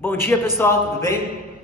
Bom dia, pessoal, tudo bem?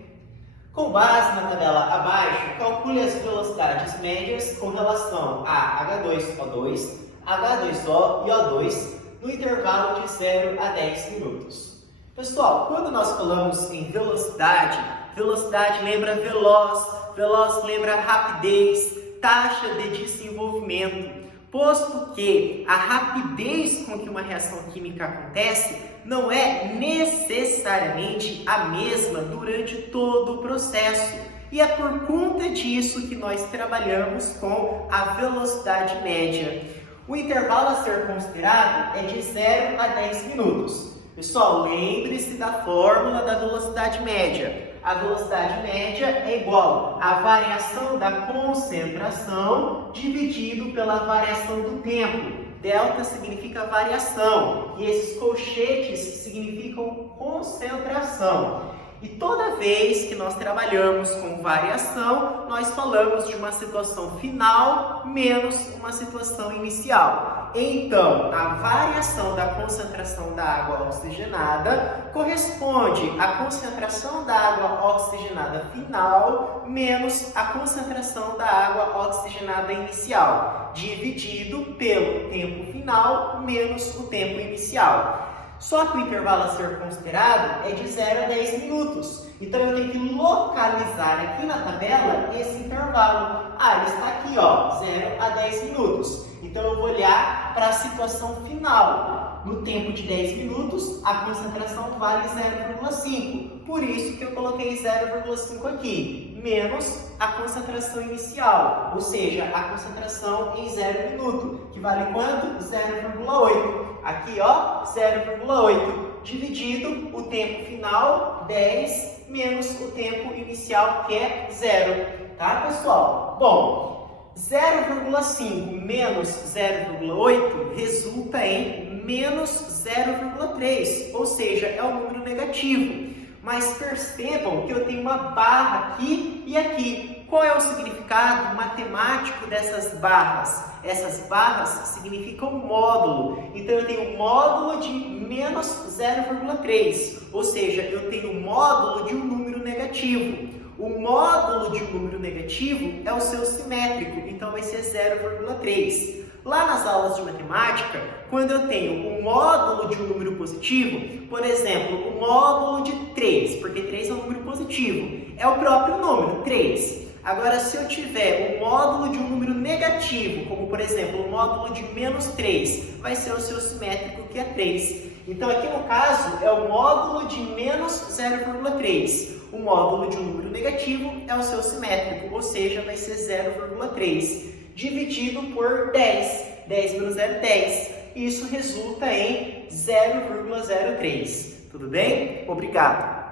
Com base na tabela abaixo, calcule as velocidades médias com relação a H2O2, H2O e O2 no intervalo de 0 a 10 minutos. Pessoal, quando nós falamos em velocidade, velocidade lembra veloz, veloz lembra rapidez, taxa de desenvolvimento. Posto que a rapidez com que uma reação química acontece não é necessariamente a mesma durante todo o processo. E é por conta disso que nós trabalhamos com a velocidade média. O intervalo a ser considerado é de 0 a 10 minutos. Pessoal, lembre-se da fórmula da velocidade média. A velocidade média é igual à variação da concentração dividido pela variação do tempo. Delta significa variação e esses colchetes significam concentração. E toda vez que nós trabalhamos com variação, nós falamos de uma situação final menos uma situação inicial. Então, a variação da concentração da água oxigenada corresponde à concentração da água oxigenada final menos a concentração da água oxigenada inicial, dividido pelo tempo final menos o tempo inicial. Só que o intervalo a ser considerado é de 0 a 10 minutos. Então, eu tenho que localizar aqui na tabela esse intervalo. Ele está aqui, 0 a 10 minutos. Então, eu vou olhar para a situação final. No tempo de 10 minutos, a concentração vale 0,5. Por isso que eu coloquei 0,5 aqui, menos a concentração inicial, ou seja, a concentração em 0 minuto, que vale quanto? 0,8. Aqui, 0,8, dividido o tempo final, 10, menos o tempo inicial, que é 0. Tá, pessoal? Bom, 0,5 menos 0,8 resulta em menos 0,3, ou seja, é um número negativo. Mas percebam que eu tenho uma barra aqui e aqui. Qual é o significado matemático dessas barras? Essas barras significam módulo. Então, eu tenho um módulo de menos 0,3. Ou seja, eu tenho um módulo de um número negativo. O módulo de um número negativo é o seu simétrico. Então, vai ser 0,3. Lá nas aulas de matemática, quando eu tenho um módulo de um número positivo, por exemplo, o módulo de 3, porque 3 é um número positivo, é o próprio número, 3. Agora, se eu tiver um módulo de um número negativo, como por exemplo, o módulo de menos 3, vai ser o seu simétrico, que é 3. Então, aqui no caso, é o módulo de menos 0,3. O módulo de um número negativo é o seu simétrico, ou seja, vai ser 0,3. Dividido por 10. 10 menos 0, 10. Isso resulta em 0,03. Tudo bem? Obrigado.